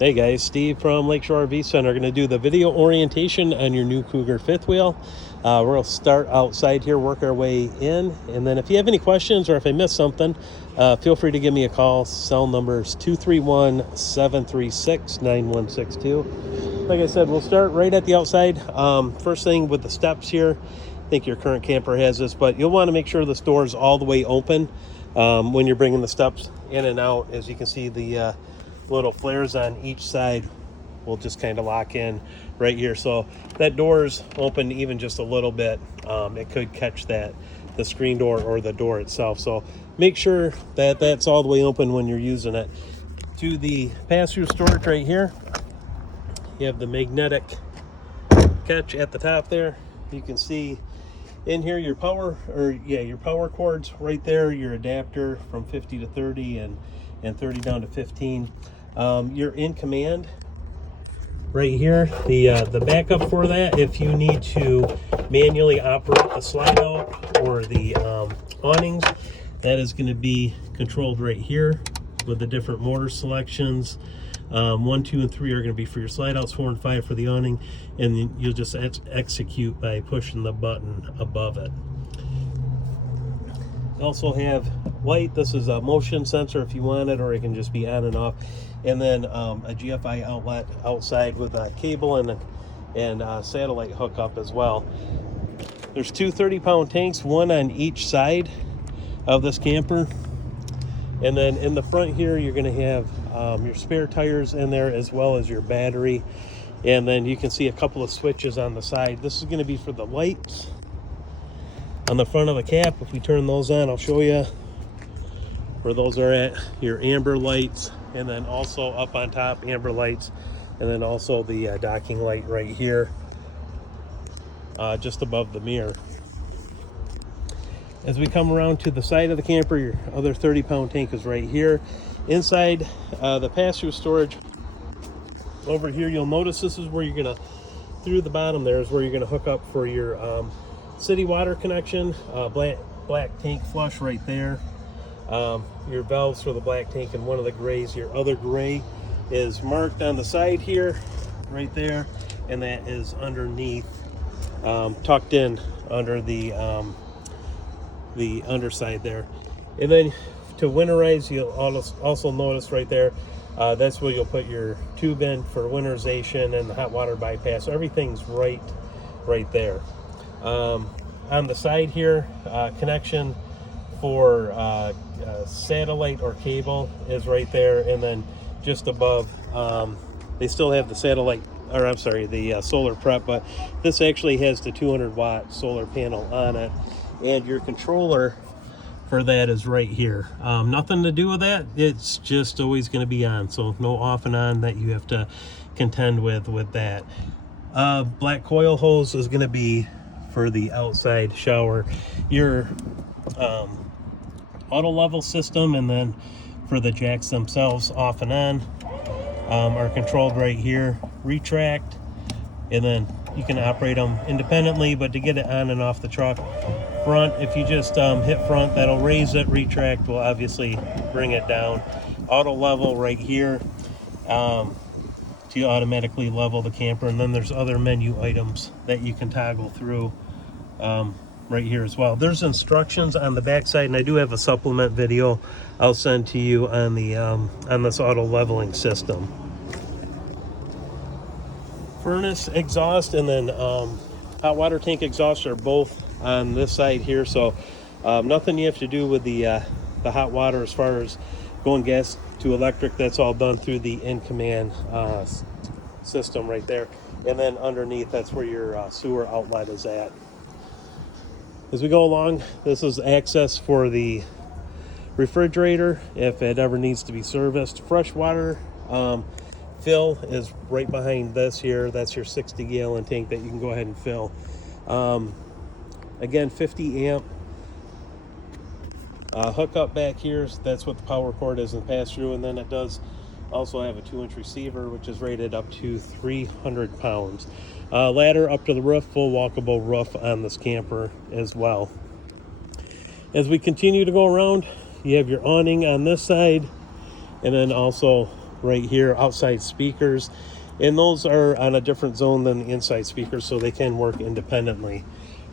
Hey guys, Steve from Lakeshore RV Center. Going to do the video orientation on your new Cougar fifth wheel. We're going to start outside here, work our way in, and then if you have any questions or if I missed something, feel free to give me a call. Cell number is 231-736-9162. Like I said, we'll start right at the outside. First thing with the steps here, I think your current camper has this, but you'll want to make sure this door is all the way open when you're bringing the steps in and out. As you can see, the little flares on each side will just kind of lock in right here, so that door's open even just a little bit, it could catch the screen door or the door itself, so make sure that that's all the way open when you're using it. To the pass-through storage right here, you have the magnetic catch at the top there. You can see in here your power cords right there, your adapter from 50 to 30 and 30 down to 15. You're in command right here. The backup for that, if you need to manually operate the slide out or the awnings, that is going to be controlled right here with the different motor selections. 1, 2, and 3 are going to be for your slide outs, 4 and 5 for the awning, and then you'll just execute by pushing the button above it. Also have light. This is a motion sensor if you want it, or it can just be on and off. And then a GFI outlet outside with a cable and satellite hookup as well. There's two 30-pound tanks, one on each side of this camper. And then in the front here, you're going to have your spare tires in there as well as your battery. And then you can see a couple of switches on the side. This is going to be for the lights on the front of the cap. If we turn those on, I'll show you where those are at. Your amber lights, and then also up on top, amber lights, and then also the docking light right here, just above the mirror. As we come around to the side of the camper, your other 30-pound tank is right here. Inside the pass-through storage over here, you'll notice this is where you're gonna, through the bottom there is where you're gonna hook up for your city water connection. Black tank flush right there. Your valves for the black tank and one of the grays. Your other gray is marked on the side here, right there, and that is underneath, tucked in under the underside there. And then to winterize, you'll also notice right there, that's where you'll put your tube in for winterization and the hot water bypass. So everything's right there. On the side here, connection for satellite or cable is right there, and then just above, they still have the satellite, or I'm sorry, the solar prep, but this actually has the 200-watt solar panel on it, and your controller for that is right here. Nothing to do with that, it's just always going to be on, so no off and on that you have to contend with that. Black coil hose is going to be for the outside shower. Your auto level system, and then for the jacks themselves, off and on, are controlled right here. Retract, and then you can operate them independently, but to get it on and off the truck. Front, if you just hit front, that'll raise it. Retract will obviously bring it down. Auto level right here, to automatically level the camper, and then there's other menu items that you can toggle through right here as well. There's instructions on the back side, and I do have a supplement video I'll send to you on the on this auto leveling system. Furnace exhaust and then hot water tank exhaust are both on this side here, so nothing you have to do with the hot water as far as going gas to electric. That's all done through the in-command system right there. And then underneath, that's where your sewer outlet is at. As we go along, this is access for the refrigerator if it ever needs to be serviced. Fresh water fill is right behind this here. That's your 60-gallon tank that you can go ahead and fill. Again, 50 amp hookup back here. So that's what the power cord is in the pass-through, and then it does also have a 2-inch receiver, which is rated up to 300 pounds. Ladder up to the roof, full walkable roof on this camper as well. As we continue to go around, you have your awning on this side, and then also right here, outside speakers, and those are on a different zone than the inside speakers, so they can work independently.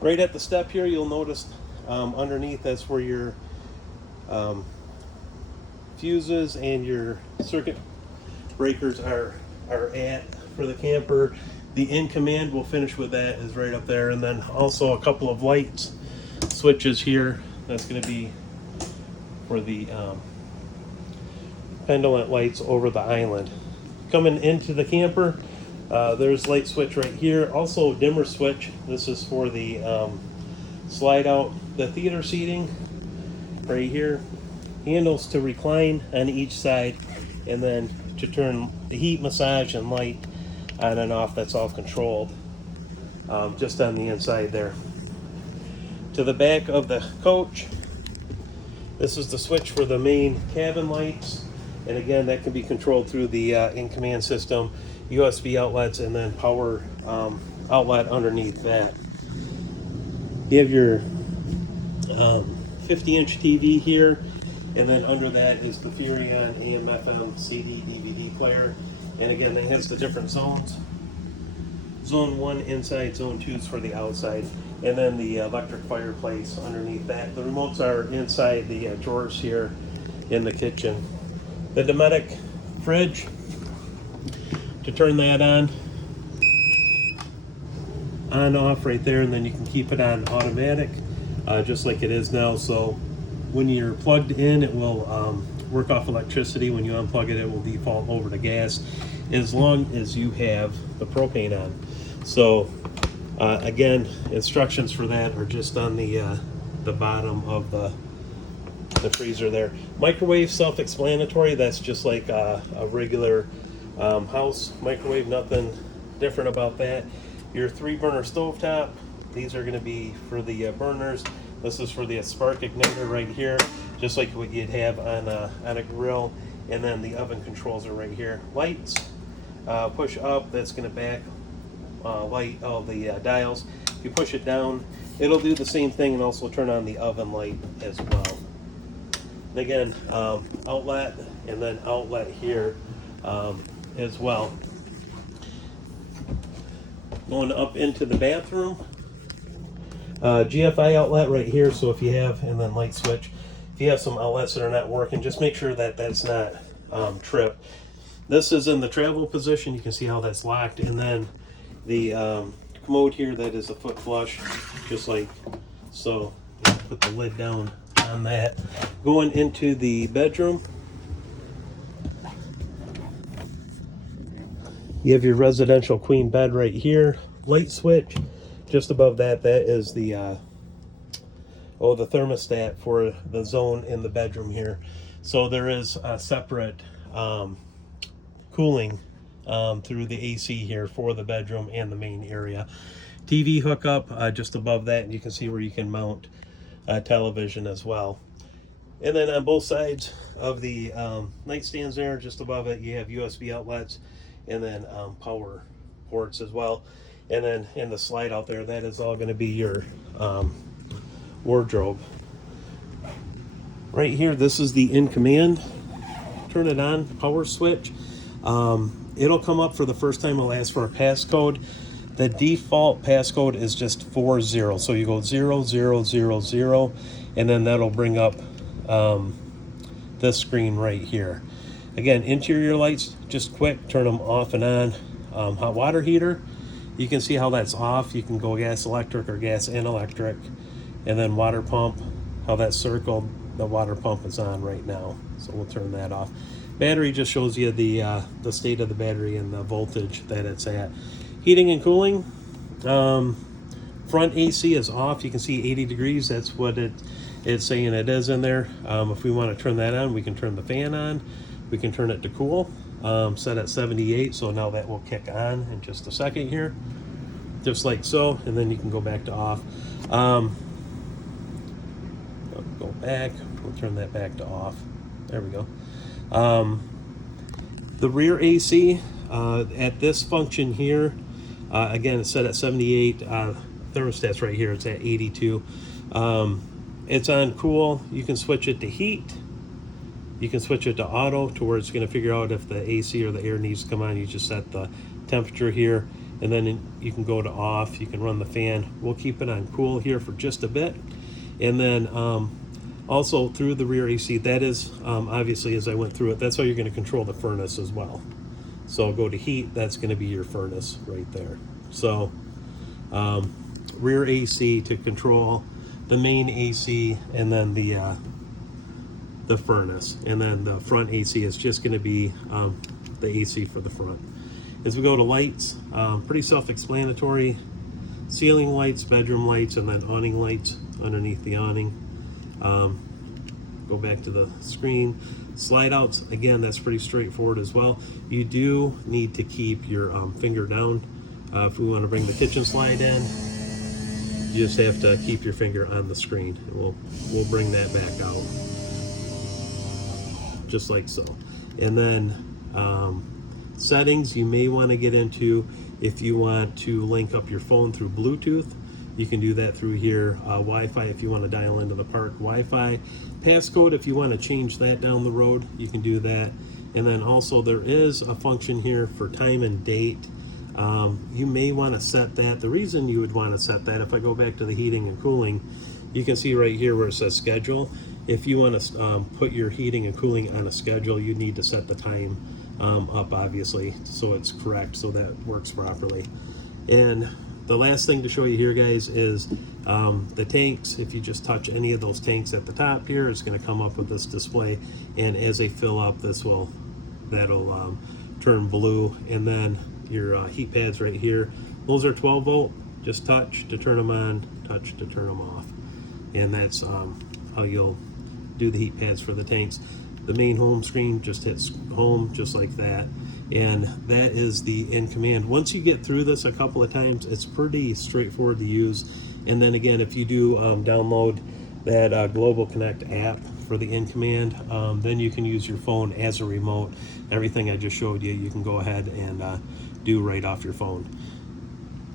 Right at the step here, you'll notice underneath, that's where your fuses and your circuit breakers are at for the camper. The in command, we'll finish with that, is right up there, and then also a couple of lights switches here. That's going to be for the pendulum lights over the island. Coming into the camper, there's light switch right here, also dimmer switch. This is for the slide out the theater seating right here, handles to recline on each side, and then to turn the heat, massage, and light on and off. That's all controlled just on the inside there. To the back of the coach, this is the switch for the main cabin lights, and again, that can be controlled through the in-command system, USB outlets, and then power outlet underneath that. You have your 50-inch TV here, and then under that is the Furion AM/FM CD DVD player. And again, it has the different zones. Zone 1 inside, Zone 2 is for the outside, and then the electric fireplace underneath that. The remotes are inside the drawers here in the kitchen. The Dometic Fridge, to turn that on off right there, and then you can keep it on automatic just like it is now. So when you're plugged in, it will work off electricity. When you unplug it, it will default over to gas, as long as you have the propane on. So again, instructions for that are just on the bottom of the freezer there. Microwave, self-explanatory. That's just like a regular house microwave, nothing different about that. Your 3-burner stovetop, these are going to be for the burners. This is for the spark igniter right here, just like what you'd have on a grill. And then the oven controls are right here. Lights, push up, that's going to back light all the dials. If you push it down, it'll do the same thing and also turn on the oven light as well. And again, outlet, and then outlet here as well. Going up into the bathroom, GFI outlet right here. So if you have, and then light switch, if you have some outlets that are not working, just make sure that that's not tripped. This is in the travel position. You can see how that's locked, and then the commode here, that is a foot flush, just like so. Put the lid down on that. Going into the bedroom, you have your residential queen bed right here. Light switch. Just above that, that is the the thermostat for the zone in the bedroom here. So there is a separate cooling through the AC here for the bedroom and the main area. TV hookup just above that, and you can see where you can mount television as well. And then on both sides of the nightstands there, just above it, you have USB outlets, and then power ports as well. And then in the slide out there, that is all going to be your wardrobe. Right here, this is the in command. Turn it on, power switch. It'll come up for the first time. It'll ask for a passcode. The default passcode is just 40. So you go 0000, and then that'll bring up this screen right here. Again, interior lights, just quick, turn them off and on. Hot water heater, you can see how that's off. You can go gas electric or gas and electric. And then water pump, how that's circled, the water pump is on right now. So we'll turn that off. Battery just shows you the state of the battery and the voltage that it's at. Heating and cooling, front AC is off. You can see 80 degrees. That's what it's saying it is in there. If we want to turn that on, we can turn the fan on. We can turn it to cool, set at 78. So now that will kick on in just a second here, just like so. And then you can go back to off. Go back. We'll turn that back to off. There we go. The rear AC at this function here, again, it's set at 78. Thermostat's right here. It's at 82. It's on cool. You can switch it to heat, You can switch it to auto to where it's going to figure out if the AC or the air needs to come on. You just set the temperature here, and then you can go to off. You can run the fan. We'll keep it on cool here for just a bit. And then also through the rear AC, that is obviously, as I went through it, that's how you're going to control the furnace as well. So go to heat, that's going to be your furnace right there. So rear AC to control the main AC, and then the furnace, and then the front AC is just going to be the AC for the front. As we go to lights, pretty self-explanatory. Ceiling lights, bedroom lights, and then awning lights underneath the awning. Go back to the screen. Slide outs, again, that's pretty straightforward as well. You do need to keep your finger down. If we want to bring the kitchen slide in, you just have to keep your finger on the screen. We'll bring that back out, just like so. And then settings you may want to get into if you want to link up your phone through Bluetooth. You can do that through here. Wi-Fi if you want to dial into the park Wi-Fi. Passcode if you want to change that down the road, you can do that. And then also there is a function here for time and date. You may want to set that. The reason you would want to set that, if I go back to the heating and cooling, you can see right here where it says schedule. If you want to put your heating and cooling on a schedule, you need to set the time up, obviously, so it's correct, so that works properly. And the last thing to show you here, guys, is the tanks. If you just touch any of those tanks at the top here, it's going to come up with this display, and as they fill up, that'll turn blue. And then your heat pads right here, those are 12 volt. Just touch to turn them on, touch to turn them off, and that's how you'll do the heat pads for the tanks. The main home screen just hits home, just like that, and that is the in command. Once you get through this a couple of times, it's pretty straightforward to use. And then again, if you do download that Global Connect app for the in command, then you can use your phone as a remote. Everything I just showed you, you can go ahead and do right off your phone.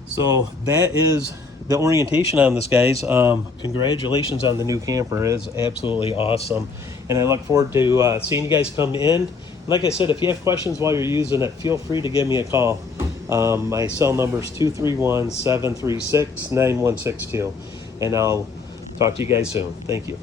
So that is the orientation on this, guys. Congratulations on the new camper. It is absolutely awesome, and I look forward to seeing you guys come in. Like I said, if you have questions while you're using it, feel free to give me a call. My cell number is 231-736-9162, and I'll talk to you guys soon. Thank you.